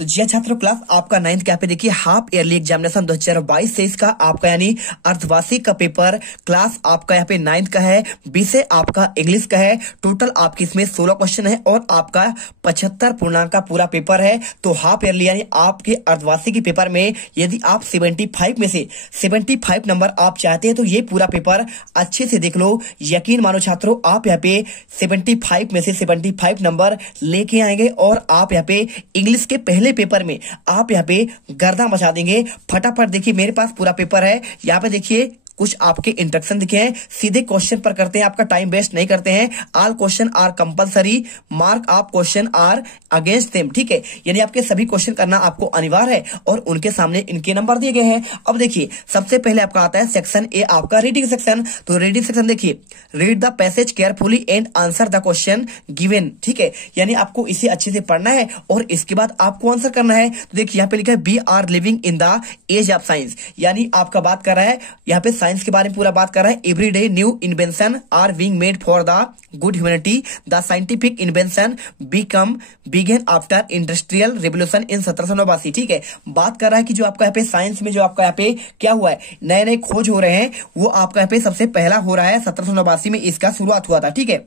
तो जी छात्रों, क्लास आपका 9th का यहाँ पे देखिए हाफ ईयरली एग्जामिनेशन 2022-23 का आपका यानी अर्धवार्षिक का पेपर क्लास आपका यहाँ पे 9th का है। विषय आपका इंग्लिश का है। टोटल आपकी इसमें 16 क्वेश्चन है और आपका 75 पूर्णांक का पूरा पेपर है। तो हाफ ईयरली यानी आपके अर्धवार्षिक के पेपर में यदि आप 75 में से 75 नंबर आप चाहते हैं तो ये पूरा पेपर अच्छे से देख लो। यकीन मानो छात्रों, आप यहाँ पे 75 में से 75 नंबर लेके आएंगे और आप यहाँ पे इंग्लिश के पहले पेपर में आप यहाँ पे गर्दा मचा देंगे। फटाफट देखिए, मेरे पास पूरा पेपर है। यहाँ पे देखिए कुछ आपके इंस्ट्रक्शन दिखे हैं, सीधे क्वेश्चन पर करते हैं, आपका टाइम वेस्ट नहीं करते हैं। All question are compulsory, mark आप क्वेश्चन आर अगेंस्ट देम। ठीक है, यानी आपके सभी क्वेश्चन करना आपको अनिवार्य है और उनके सामने इनके नंबर दिए गए हैं। अब देखिए, सबसे पहले आपका आता है सेक्शन ए, आपका रीडिंग सेक्शन। तो रीडिंग सेक्शन देखिए, read the passage carefully and answer the question given. ठीक है, यानी आपको इसे अच्छे से पढ़ना है और इसके बाद आपको आंसर करना है। तो देखिए यहाँ पे लिखा है we are living in the age of science, यानी आपका बात कर रहा है यहाँ पे साइंस के बारे में पूरा बात कर रहा है। Every day new invention are being made for the good humanity. The scientific invention began after industrial revolution in 1789। ठीक है, बात कर रहा है कि जो आपका यहाँ पे साइंस में जो आपका यहाँ पे क्या हुआ है, नए नए खोज हो रहे हैं, वो आपका यहाँ पे सबसे पहला हो रहा है 1789 में इसका शुरुआत हुआ था। ठीक है,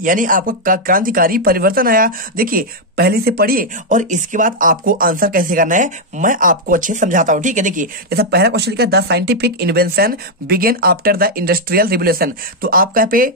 यानी आपका क्रांतिकारी परिवर्तन आया। देखिए पहले से पढ़िए और इसके बाद आपको आंसर कैसे करना है मैं आपको अच्छे समझाता हूं। ठीक है, देखिए जैसा पहला क्वेश्चन लिखा है the scientific invention began after the industrial revolution. तो आपका यहाँ पे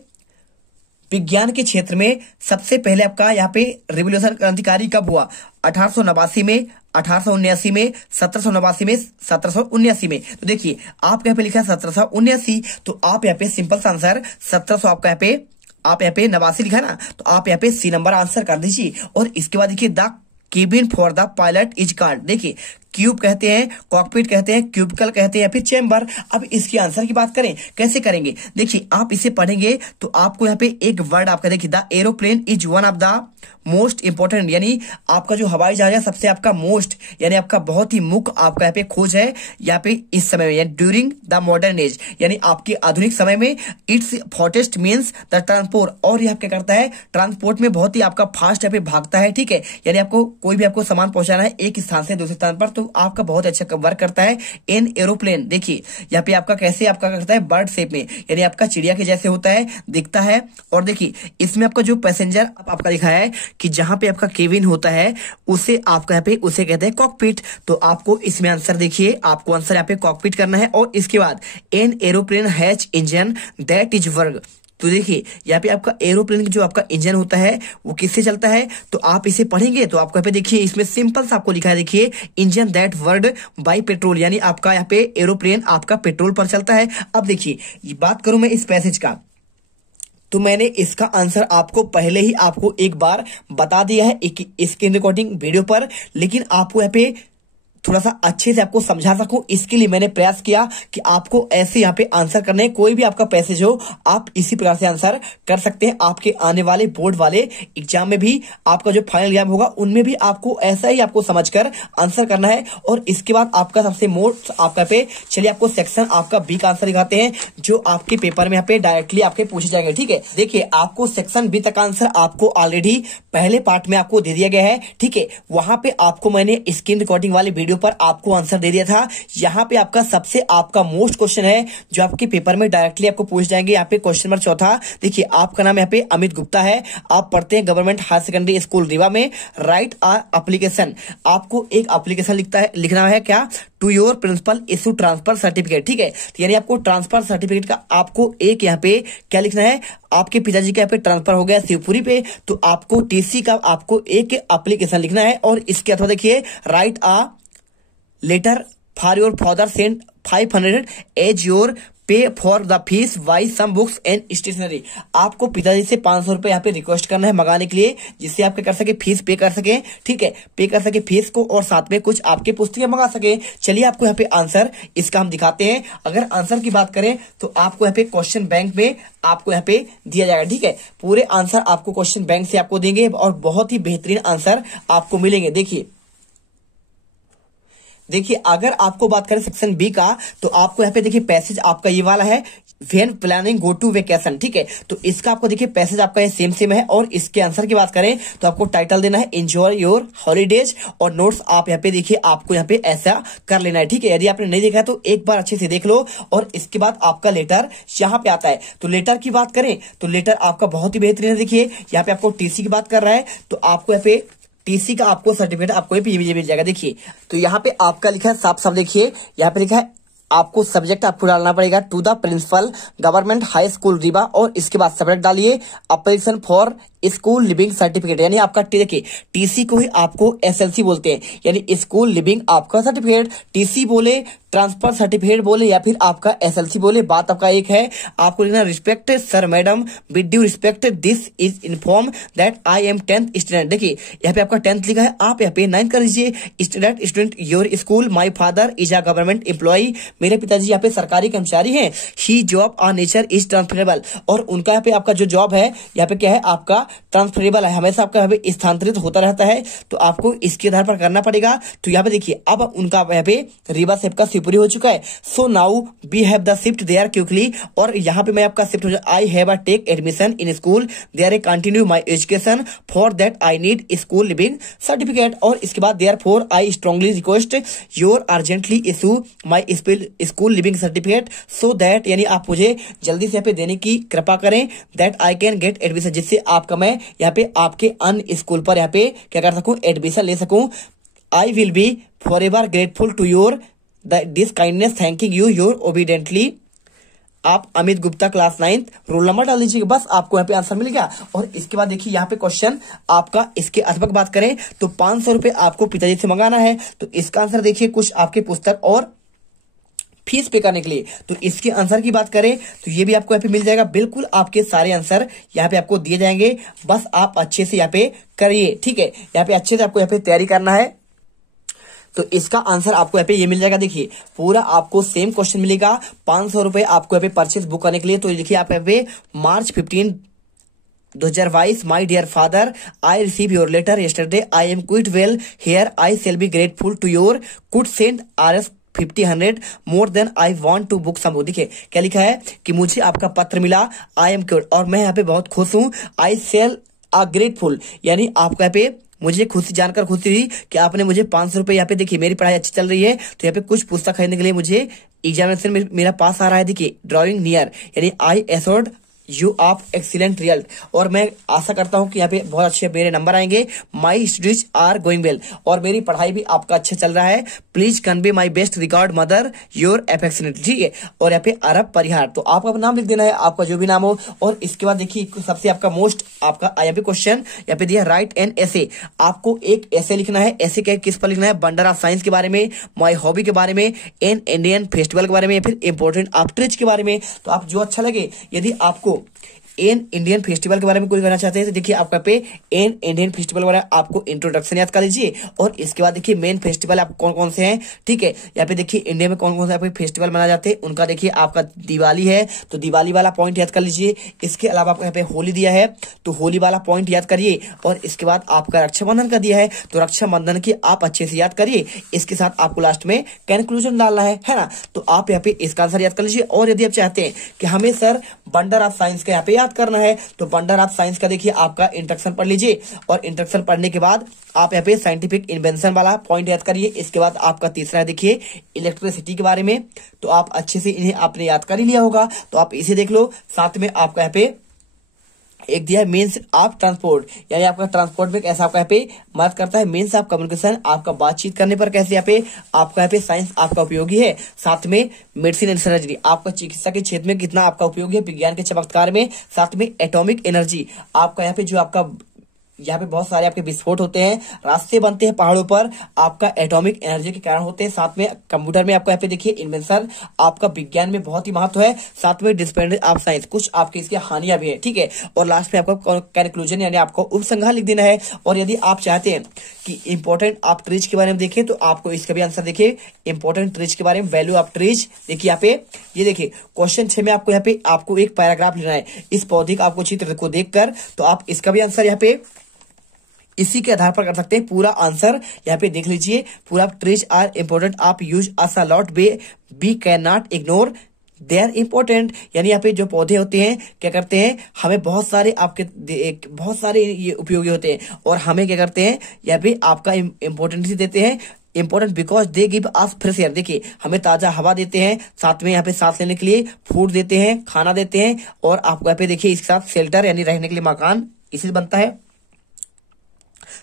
विज्ञान के क्षेत्र में सबसे पहले आपका यहाँ पे रिवोल्यूशन क्रांतिकारी कब हुआ? 1889 में, 1879 में, 1789 में, 1779 में। तो देखिए आप यहाँ पे लिखा है 1779, तो आप यहाँ पे सिंपल सा आंसर 1700 आपका यहाँ पे आप यहाँ पे 89 लिखा है ना, तो आप यहाँ पे सी नंबर आंसर कर दीजिए। और इसके बाद देखिए the cabin for the pilot is called. देखिए क्यूब कहते हैं, कॉकपिट कहते हैं, क्यूबिकल कहते हैं या फिर चेंबर। अब इसके आंसर की बात करें कैसे करेंगे, देखिए आप इसे पढ़ेंगे तो आपको यहाँ पे एक वर्ड आपका देखिए the aeroplane is one of the most important, यानी आपका जो हवाई जहाज है सबसे आपका मोस्ट यानी आपका बहुत ही मुख्य आपका यहाँ पे खोज है यहाँ पे इस समय में, यानी ड्यूरिंग द मॉडर्न एज, यानी आपके आधुनिक समय में। It's fastest means the transport, और यह क्या करता है ट्रांसपोर्ट में बहुत ही आपका फास्ट यहाँ पे भागता है। ठीक है, यानी आपको कोई भी आपको सामान पहुंचाना है एक स्थान से दूसरे स्थान पर, तो आपका बहुत अच्छा वर्क करता है। इन एरोप्लेन देखिए यहाँ पे आपका कैसे आपका करता है बर्ड शेप में, यानी आपका चिड़िया के जैसे होता है, दिखता है। और देखिए इसमें आपका जो पैसेंजर आपका लिखा है कि जहां पे आपका केबिन होता है उसे आपका यहाँ पे उसे कहते हैं कॉकपिट। तो आपको इसमें आंसर देखिए, आपको आंसर यहाँ पे कॉकपिट करना है। और इसके बाद an aeroplane has engine that is work. तो देखिए यहाँ पे आपका एरोप्लेन जो आपका इंजन होता है वो किससे चलता है, तो आप इसे पढ़ेंगे तो आपको यहाँ पे देखिए इसमें सिंपल सा आपको लिखा है, देखिए engine that word by petrol, यानी आपका यहाँ पे एरोप्लेन आपका पेट्रोल पर चलता है। अब देखिए बात करूं मैं इस पैसेज का, तो मैंने इसका आंसर आपको पहले ही आपको एक बार बता दिया है इसके रिकॉर्डिंग वीडियो पर, लेकिन आपको यहाँ पे थोड़ा सा अच्छे से आपको समझा सकूं इसके लिए मैंने प्रयास किया कि आपको ऐसे यहाँ पे आंसर करने हैं। कोई भी आपका पैसेज हो आप इसी प्रकार से आंसर कर सकते हैं। आपके आने वाले बोर्ड वाले एग्जाम में भी आपका जो फाइनल एग्जाम होगा उनमें भी आपको ऐसा ही आपको समझकर आंसर करना है। और इसके बाद आपका सबसे मोस्ट आपका पे चलिए आपको सेक्शन आपका बी का आंसर दिखाते हैं जो आपके पेपर में यहाँ पे डायरेक्टली आपके पूछे जाएंगे। ठीक है, देखिए आपको सेक्शन बी तक आंसर आपको ऑलरेडी पहले पार्ट में आपको दे दिया गया है। ठीक है, वहां पे आपको मैंने स्क्रीन रिकॉर्डिंग वाले वीडियो पर आपको आंसर दे दिया था। यहाँ पे आपका सबसे आपका मोस्ट क्वेश्चन है जो आपके पेपर में डायरेक्टली आपको पूछ जाएंगे। यहाँ पे क्वेश्चन नंबर 4, देखिए आपका नाम यहाँ पे अमित गुप्ता है, आप पढ़ते हैं government higher secondary school Rewa में। राइट एप्लीकेशन, आपको एक एप्लीकेशन लिखना है क्या, to your principal issue transfer certificate. ठीक है, तो यानी आपको ट्रांसफर सर्टिफिकेट का आपको एक यहाँ पे क्या लिखना है, आपके पिताजी का यहाँ पे ट्रांसफर हो गया शिवपुरी पे, तो आपको टीसी का आपको एक एप्लीकेशन लिखना है। और इसके अथवा देखिए write letter for your father send 500 as your pay for the fees buy some books and stationery. आपको पिताजी से 500 रुपए यहाँ पे रिक्वेस्ट करना है मंगाने के लिए, जिससे आप क्या कर सके फीस पे कर सके। ठीक है, पे कर सके फीस को और साथ में कुछ आपके पुस्तकें मंगा सके। चलिए आपको यहाँ पे आंसर इसका हम दिखाते हैं। अगर आंसर की बात करें तो आपको यहाँ पे क्वेश्चन बैंक में आपको यहाँ पे दिया जाएगा। ठीक है, पूरे आंसर आपको क्वेश्चन बैंक से आपको देंगे और बहुत ही बेहतरीन आंसर आपको मिलेंगे। देखिए अगर आपको बात करें सेक्शन बी का, तो आपको यहाँ पे देखिए पैसेज आपका ये वाला है, when planning go to vacation, ठीक है। तो इसका आपको देखिए पैसेज आपका ये सेम है। और इसके आंसर की बात करें तो आपको टाइटल देना है एंजॉय योर हॉलीडेज, और नोट्स आप यहाँ पे देखिए आपको यहाँ पे ऐसा कर लेना है, ठीक है। यदि आपने नहीं देखा तो एक बार अच्छे से देख लो। और इसके बाद आपका लेटर यहाँ पे आता है। तो लेटर की बात करें तो लेटर आपका बहुत ही बेहतरीन है। देखिए यहाँ पे आपको टीसी की बात कर रहा है, तो आपको यहाँ पे टीसी का आपको सर्टिफिकेट आपको ये मिल जाएगा। देखिए तो यहाँ पे आपका लिखा है साफ साफ, देखिए यहाँ पे लिखा है आपको सब्जेक्ट आपको डालना पड़ेगा to the principal government high school Rewa, और इसके बाद सब्जेक्ट डालिए application for school leaving certificate, यानी आपका देखिए टीसी को ही आपको एसएलसी बोलते हैं, यानी स्कूल लिविंग आपका सर्टिफिकेट। टीसी बोले, ट्रांसफर सर्टिफिकेट बोले, या फिर आपका एसएलसी बोले, बात आपका एक है। आपको लिखना respect sir madam with due respect this is inform that I am 10th student. देखिए यहाँ पे आपका 10th लिखा है, आप यहाँ पे 9th कर दीजिए। Student your school, my father is a government employee, मेरे पिताजी यहाँ पे सरकारी कर्मचारी हैं। He job on nature is transferable, और उनका यहाँ पे आपका जो जॉब है यहाँ पे क्या है आपका ट्रांसफरेबल है, हमेशा आपका यहाँ पे स्थानांतरित होता रहता है। तो आपको इसके आधार पर करना पड़ेगा। तो यहाँ पे देखिए अब उनका यहाँ पे रीवा से आपका शिवपुरी हो चुका है। So now we have the shift there quickly, और यहाँ पे मैं आपका शिफ्ट हो जाए। I have a take admission in school there a continue my education for that I need school leaving certificate, और इसके बाद therefore I strongly request your urgently issue my school leaving certificate so that, यानी आप मुझे जल्दी से यहाँ पे देने की कृपा करें, that I can get admission, जिससे आपका मैं यहाँ पे आपके अन्य स्कूल पर यहाँ पे क्या कर सकूं, एडमिशन ले सकूं। I will be for ever grateful to your this kindness, thanking you your obediently. आप Amit Gupta class 9th, roll number डाल दीजिएगा, बस आपको यहाँ पे आंसर मिल गया। और इसके बाद देखिए यहाँ पे क्वेश्चन आपका इसके अध्यापक बात करें तो 500 रुपए आपको पिताजी से मंगाना है। तो इसका आंसर देखिए कुछ आपके पुस्तक और फीस पे करने के लिए। तो इसके आंसर की बात करें तो ये भी आपको यहाँ पे मिल जाएगा, बिल्कुल आपके सारे आंसर यहाँ पे आपको दिए जाएंगे, बस आप अच्छे से यहाँ पे करिए, ठीक है। यहाँ पे अच्छे से आपको यहाँ पे तैयारी करना है। तो इसका आंसर आपको यहाँ पे ये मिल जाएगा। देखिए पूरा आपको सेम क्वेश्चन मिलेगा। 500 रुपए आपको यहाँ पे परचेज बुक करने के लिए। तो देखिए आप यहाँ पे March 15 2022 my dear father I receive your letter yesterday I am quite well here I shall be grateful to your could send RS 50 more than I want to book some. देखिए क्या लिखा है कि मुझे आपका पत्र मिला, आई एम क्विट, और मैं यहाँ पे बहुत खुश हूँ। आई सेल आ ग्रेटफुल, यानी आपको यहाँ पे मुझे खुशी जानकर खुशी हुई कि आपने मुझे 500 रुपए, यहाँ पे देखिए मेरी पढ़ाई अच्छी चल रही है तो यहाँ पे कुछ पुस्तक खरीदने के लिए मुझे एग्जामिनेशन में मेरा पास आ रहा है। देखिए ड्राइंग नियर, यानी I assured you of excellent result, और मैं आशा करता हूं कि यहाँ पे बहुत अच्छे मेरे नंबर आएंगे। My studies are going well, और मेरी पढ़ाई भी आपका अच्छा चल रहा है। Please convey my best regard mother your affectionate, ठीक है। और यहाँ पे अरब परिहार, तो आपका नाम लिख देना है, आपका जो भी नाम हो। और इसके बाद देखिए सबसे आपका मोस्ट आपका यहाँ पे क्वेश्चन यहाँ पे दिया राइट एन ऐसे, आपको एक ऐसे लिखना है। ऐसे क्या किस पर लिखना है, वंडर ऑफ साइंस के बारे में, माई हॉबी के बारे में, एन इंडियन फेस्टिवल के बारे में, फिर इंपोर्टेंट आफ्टरीज के बारे में। तो आप जो अच्छा लगे, यदि आपको एन इंडियन फेस्टिवल के बारे में कोई करना चाहते हैं तो देखिए आपका पे एन इंडियन फेस्टिवल के बारे में आपको इंट्रोडक्शन याद कर लीजिए। और इसके बाद देखिए मेन फेस्टिवल आप कौन कौन से हैं, ठीक है। यहाँ पे देखिए इंडिया में कौन कौन से आपके फेस्टिवल मनाए जाते हैं, उनका देखिए आपका दिवाली है तो दिवाली वाला पॉइंट याद कर लीजिए। इसके अलावा आपको यहाँ पे होली दिया है तो होली वाला पॉइंट याद करिए। और इसके बाद आपका रक्षाबंधन का दिया है तो रक्षाबंधन की आप अच्छे से याद करिए। इसके साथ आपको लास्ट में कंक्लूजन डालना है ना। तो आप यहाँ पे इसका आंसर याद कर लीजिए। और यदि आप चाहते हैं कि हमें सर वंडर ऑफ साइंस का यहाँ पे करना है तो वंडर ऑफ साइंस का देखिए आपका इंट्रोडक्शन पढ़ लीजिए। और इंट्रोडक्शन पढ़ने के बाद आप यहाँ पे साइंटिफिक इन्वेंशन वाला पॉइंट याद करिए। इसके बाद आपका तीसरा है देखिए इलेक्ट्रिसिटी के बारे में, तो आप अच्छे से इन्हें आपने याद कर ही लिया होगा तो आप इसे देख लो। साथ में आपका यहाँ पे एक दिया है मीन्स ऑफ ट्रांसपोर्ट, यानी आपका ट्रांसपोर्ट में कैसे आपका यहाँ पे मदद करता है। मीन्स ऑफ कम्युनिकेशन, आपका बातचीत करने पर कैसे यहाँ पे आपका यहाँ पे साइंस आपका उपयोगी है। साथ में मेडिसिन एंड सर्जरी, आपका चिकित्सा के क्षेत्र में कितना आपका उपयोगी है, विज्ञान के चमत्कार में। साथ में एटॉमिक एनर्जी, आपका यहाँ पे जो आपका यहाँ पे बहुत सारे आपके विस्फोट होते हैं, रास्ते बनते हैं पहाड़ों पर, आपका एटॉमिक एनर्जी के कारण होते हैं। साथ में कंप्यूटर में आपको यहाँ पे देखिए इन्वेंशन, आपका विज्ञान में बहुत ही महत्व है। साथ में डिस्पेंडेंस ऑफ साइंस, कुछ आपके इसकी हानियां भी है, ठीक है। और लास्ट में आपको कंक्लूजन यानी आपको उपसंहार लिख देना है। और यदि आप चाहते हैं कि इंपॉर्टेंट आप ट्रीज के बारे में देखें तो आपको इसका भी आंसर देखिए इंपॉर्टेंट ट्रीज के बारे में, वैल्यू ऑफ ट्रीज। देखिए यहाँ पे ये देखिए क्वेश्चन 6 में आपको यहाँ पे आपको एक पैराग्राफ लेना है इस पौधे का आपको चित्र को देखकर, तो आप इसका भी आंसर यहाँ पे इसी के आधार पर कर सकते हैं। पूरा आंसर यहाँ पे देख लीजिए। पूरा ट्रीज आर इंपोर्टेंट, आप use us a lot be can not ignore they are important, यानी यहाँ पे जो पौधे होते हैं क्या करते हैं, हमें बहुत सारे ये उपयोगी होते हैं और हमें क्या करते हैं यहाँ पे आपका इंपॉर्टेंस देते हैं। Important because they give us fresh air, देखिए हमें ताजा हवा देते हैं, साथ में यहाँ पे सांस लेने के लिए फूड देते हैं, खाना देते हैं, और आपको यहाँ पे देखिए इसके साथ शेल्टर यानी रहने के लिए मकान इसी बनता है।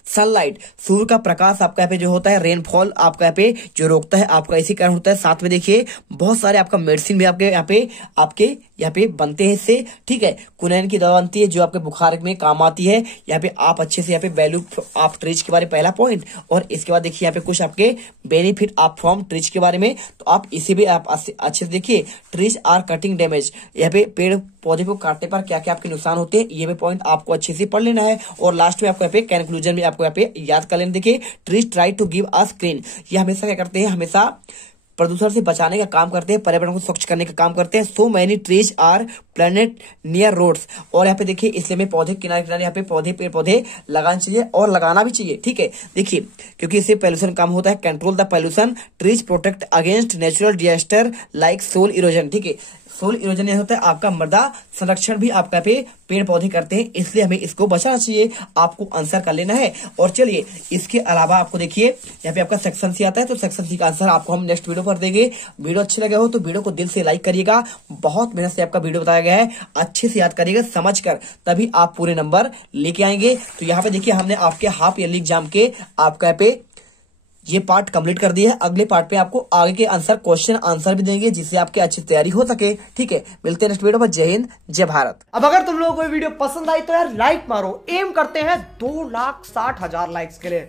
सनलाइट, सूर्य का प्रकाश आपका यहाँ पे जो होता है, रेनफॉल आपका यहाँ पे जो रोकता है आपका इसी कारण होता है। साथ में देखिए बहुत सारे आपका मेडिसिन भी आपके यहाँ पे बनते हैं इससे, ठीक है। कुनैन की दवा बनती है जो आपके बुखार में काम आती है। यहाँ पे आप अच्छे से यहाँ पे वैल्यू ऑफ ट्रीज के बारे में पहला पॉइंट, और इसके बाद देखिए यहाँ पे कुछ आपके बेनिफिट आप फ्रॉम ट्रीज के बारे में, तो आप इसे भी आप अच्छे से देखिए। ट्रीज आर कटिंग डैमेज, यहाँ पे पेड़ पौधे को काटने पर क्या क्या आपके नुकसान होते हैं, ये भी पॉइंट आपको अच्छे से पढ़ लेना है। और लास्ट में आपको यहाँ पे कंक्लूजन में आपको यहाँ पे याद कर लेना। देखिए trees try to give us clean, ये हमेशा क्या करते हैं, हमेशा प्रदूषण से बचाने का काम करते हैं, पर्यावरण को स्वच्छ करने का काम करते हैं। So many trees are planted near roads, और यहाँ पे देखिए इसलिए में पौधे किनारे किनारे यहाँ पे पेड़ पौधे लगाना चाहिए और लगाना भी चाहिए, ठीक है। देखिए क्योंकि इससे पोल्यूशन कम होता है, control the pollution. Trees protect against natural disaster like soil erosion, ठीक है। सोल इरोजन यह होता है आपका मृदा संरक्षण भी आपका पे पेड़ पौधे करते हैं, इसलिए हमें इसको बचाना चाहिए। आपको आंसर कर लेना है। और चलिए इसके अलावा आपको देखिए यहाँ पे आपका सेक्शन सी आता है, तो सेक्शन सी का आंसर आपको हम नेक्स्ट वीडियो पर देंगे। वीडियो अच्छे लगे हो तो वीडियो को दिल से लाइक करिएगा। बहुत मेहनत से आपका वीडियो बताया गया है, अच्छे से याद करिएगा समझ कर, तभी आप पूरे नंबर लेके आएंगे। तो यहाँ पे देखिए हमने आपके हाफ ईयरली एग्जाम के आपका पे ये पार्ट कंप्लीट कर दिया है। अगले पार्ट पे आपको आगे के आंसर क्वेश्चन आंसर भी देंगे, जिससे आपकी अच्छी तैयारी हो सके, ठीक है। मिलते हैं नेक्स्ट वीडियो पर। जय हिंद जय भारत। अब अगर तुम लोगों को ये वीडियो पसंद आई तो यार लाइक मारो। एम करते हैं 2,60,000 लाइक्स के लिए।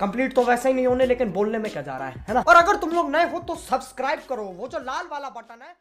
कंप्लीट तो वैसे ही नहीं होने, लेकिन बोलने में क्या जा रहा है ना। और अगर तुम लोग नए हो तो सब्सक्राइब करो, वो जो लाल वाला बटन है